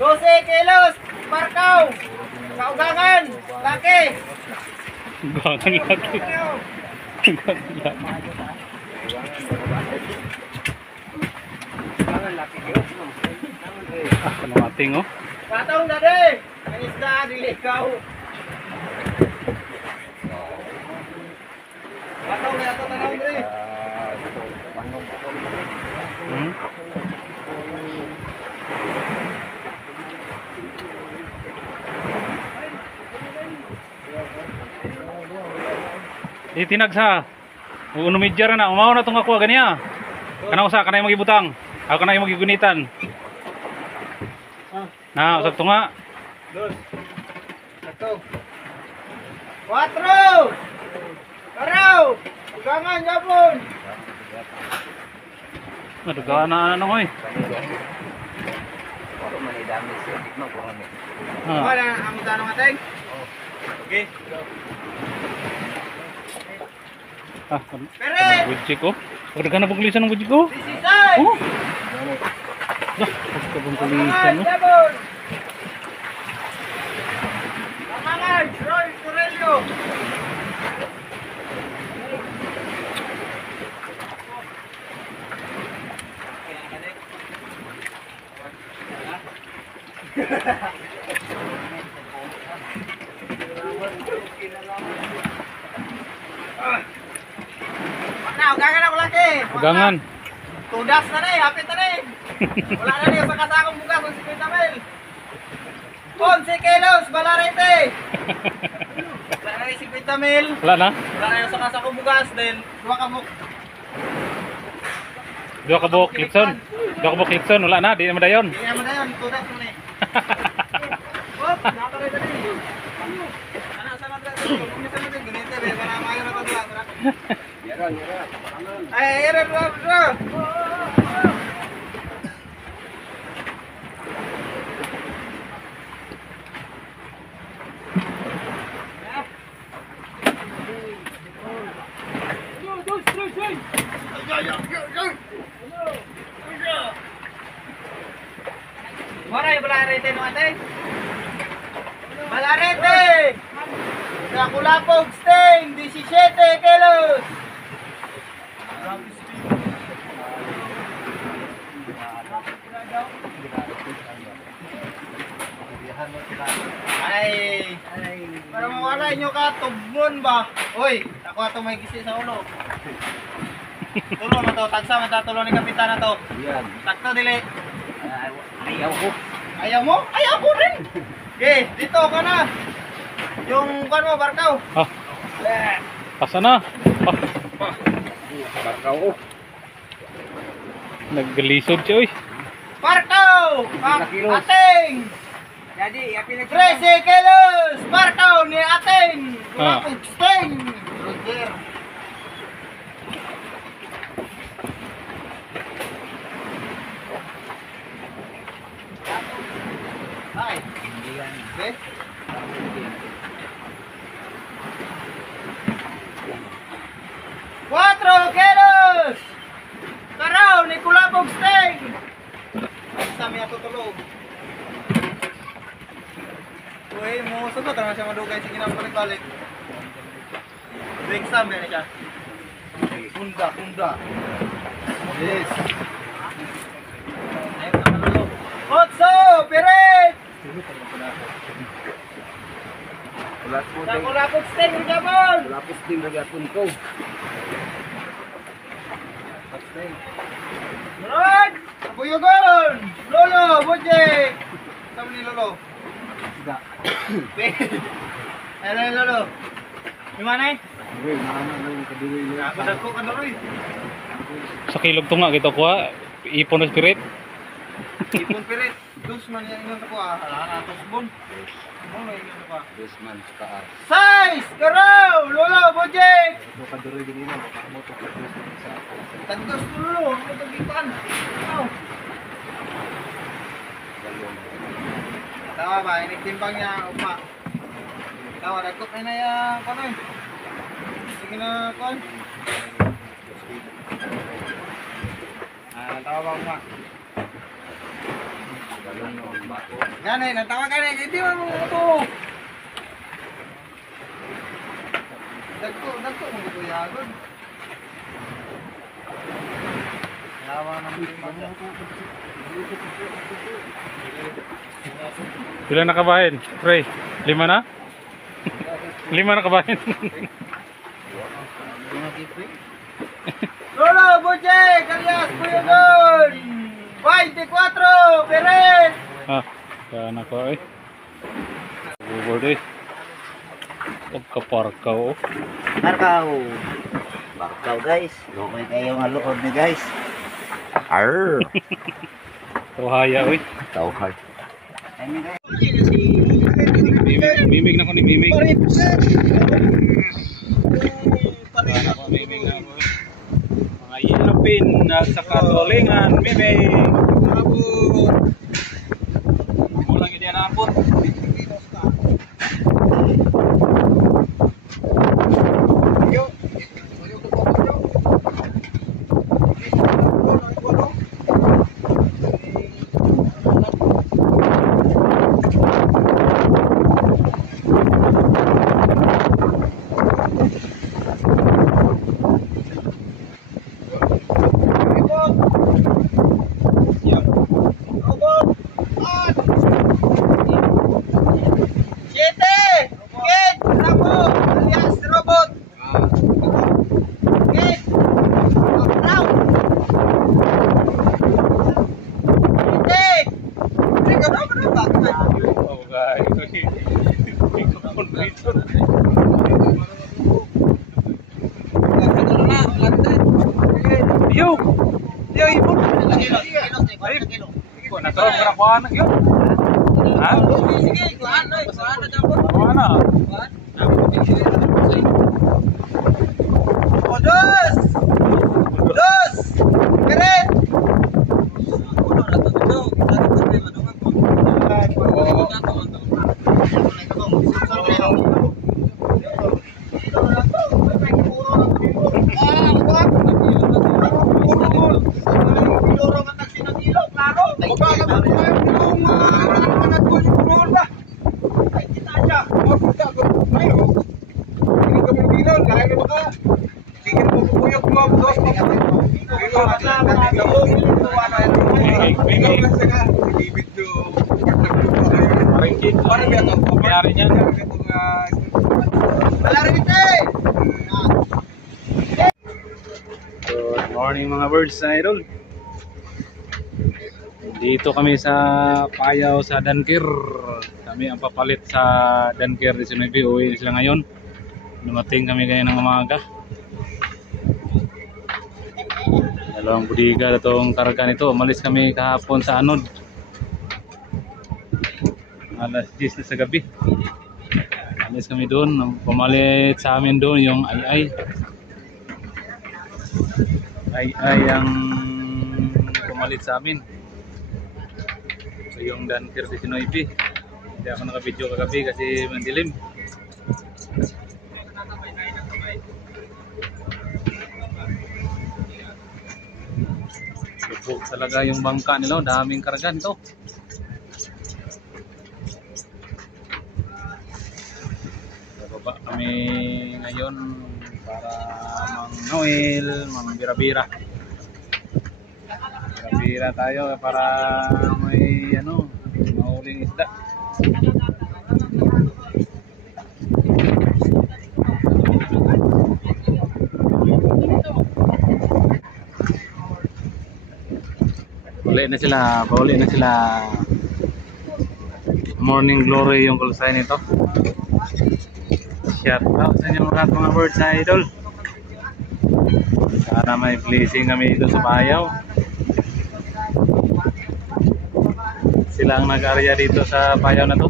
12 kilos, Markaw. Kaugangan, laki. Ugangan laki. Ugangan laki. Ah, kanating oh. Patong dade. Ang isda, dilikaw. Patong na ito tanong dre. Hmm? Itinag sa uno medya na umaw na tong ako ganiya. Kana usa kanay magibutang. Ako kanay magigunitan. Na usab to nga. 2 1 4 Karaw! Ugangan yapon! Madugaan na ano oy. Wala ang tanong ating. Okay. Ah, Pere! budget ko. Pagdagan na puglisan ng budget ko. Sisay! Oh. Dah, pagkabang pulisan no. Yapon! Ugangan! Roy Corelio! Ugangan ako laki! Ugangan. Tudas na rin, hapit na rin! Wala na rin sa kasakong bugas ng 50 mil! 11 kilos, balarete! Wala na rin 50 mil! Wala na. Wala na yung sa kasakong bugas din. Dua ka mo. Dua ka buhok Clipson. Dua ka buhok Clipson. Wala na, di na madayon. Hindi naman na yun, tudas mo na eh. Hop, nakataray na rin. Anak sa mga dragon, kung minsan natin, ganito rin, para mayo na pagla. Ay, ayan na. Mara yung balarete nung ating? Balarete! Sa Kulapog Sting, 17 kilos! Ay, para mawala nyo ka, tubnon ba? Uy, ako ato may gisi sa ulo. Tulo na to, tagsa, matatulo ni kapitan na to. Takto dili. Ayaw ko. Ayaw mo? Ayaw ko rin! Okay, dito ka na. Yung kan mo, Barkaw. Ah. Asa na? Ah. Barkaw ko. Naglisod siya oy. Barkaw! Ating! Jadi, yapi na 13 kilos! Barkaw ni ating! Kulapog Sting! Roger. Ay. Okay. 4 kilos! Karaw ni Kulapog Sting! Sa may ato tulog. Uy, mo sagot na siya madugay sige na balik-balik. Big Sam na siya. Kunda. Yes. Otso, Piret! Sa Kulapog Sting ni Japon! Lapos din magyapon ko. Rod! Buyogon! Lolo, Bujek! Sabi ni Lolo. Ano yung Lolo? Yung mana eh? Uy, naman yung kadiri niya. Nakadagko ka na rin. Sa kilog to nga kita ko ipon ng spirit. Ipon Piret. Dus man yan yun ako ah. Hala na, tusbon. Ano na yun ako ah. Desman sa taas. Size! Karaw! Lolo, Bujek! Ito kadiri din nila. Moto ka sa Tagdos ko Lolo. Ano tagipan? Ano? Tawa ba? Inigtimbang niya ugma. Tawa, nagkot na yung kono eh. Sige na kon. Tawa ba ugma? Yan eh, natawagan eh. Hindi mo ito. Dagko mo ito yagon. Yawa naman yung mga. Ilan na kabahin? Pre, 5 na? 5 na kabahin. Lolo, Boche, Kalyas, Puyodon! 24, Perez! Ah, sana ko eh. Bubord eh. Pagkaparkaw. Barkaw. Barkaw guys. Lumay kayo nga loob ni guys. Arr. Tuhaya eh. Tauhar. Mimig na ko ni Mimig. Sana ko Mimig na ko. Mga yelopin at saka tulingan. Mimig. Mulang hindi na apot. Yo! Yo, ibu! Natarong ka na kuhaan na yun. Ha? Sige, kuhaan na dapat. Kuhaan na. O, dos! Dos! Keren! Mayari niya. Good morning mga birds idol. Dito kami sa Payaw sa Dankir. Kami ang papalit sa Dankir di Sinoipi. Uwi sila ngayon. Dumating kami ngayon ng umaga. Dalawang budiga itong karga nito. Umalis kami kahapon sa Anod. Alas 10 na sa gabi. Alis kami doon. Pumalit sa amin doon yung ay ang pumalit sa amin. So yung Dankir di Sinoipi. Hindi ako naka-video kagabi kasi mandilim. Subok talaga yung bangka nila. Daming karga nito. Baba kami ngayon para mang-oil, mang-bira-bira. Bira-bira tayo para may mahuling isda. Pauli na sila. Morning glory yung kulusay nito. Shout out sa inyo mga birds idol. Sana may blessing kami dito sa Payaw. Sila ang nag-area dito sa Payaw na to.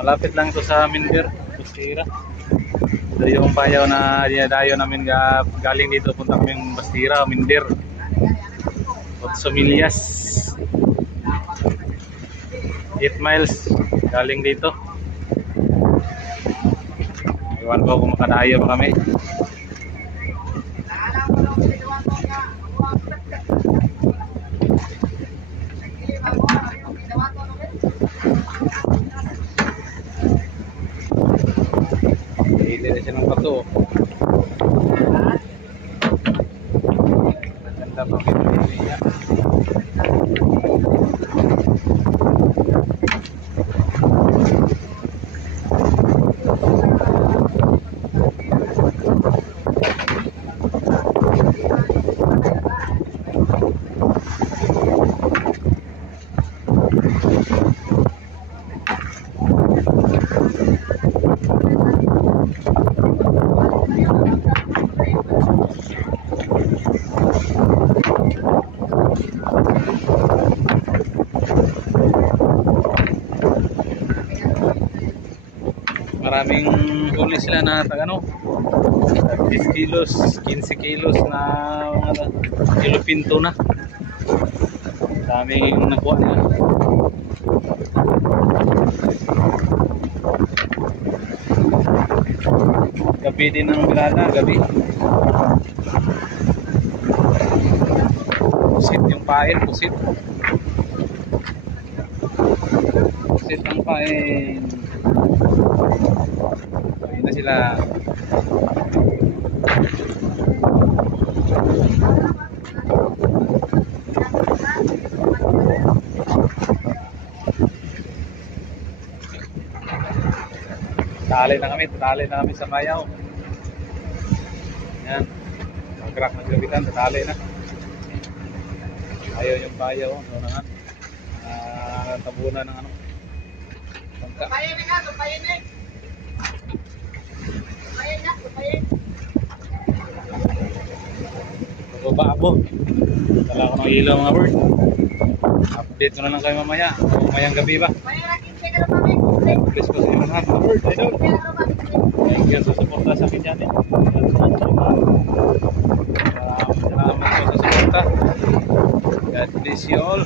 Malapit lang ito sa Mindir, Bastira. Ito yung Payaw na dinadayo namin galing dito. Punta kaming Bastira, Mindir. 8 millas. 8 miles galing dito. Iwan ko kung makadayo pa kami. Maraming huli sila na ano 10 kilos, 15 kilos na kilo pinto na. Daming nakuha nila. Gabi din ang bilada, gabi. Pusit yung pain, pusit. Pusit ang pain. Ayun na sila. Tatali na kami sa bayaw. Yan. Mag-crack ng gabitan, tatali na. Ayaw yung bayaw. Ano na nga. Tabunan ng ano. Bangka. Tupayin na nga, tupayin eh. Tupayin na, tupayin. Bababa ako. Dala ko ng ilaw mga bird. Update ko na lang kayo mamaya. Mamayang gabi ba? Tupayin na, 15 ka na pa, Mick. Please po sa inyo lahat mga bird. Idol. Thank you sa suporta sa akin dyan eh. Salamat po sa suporta. God bless you all.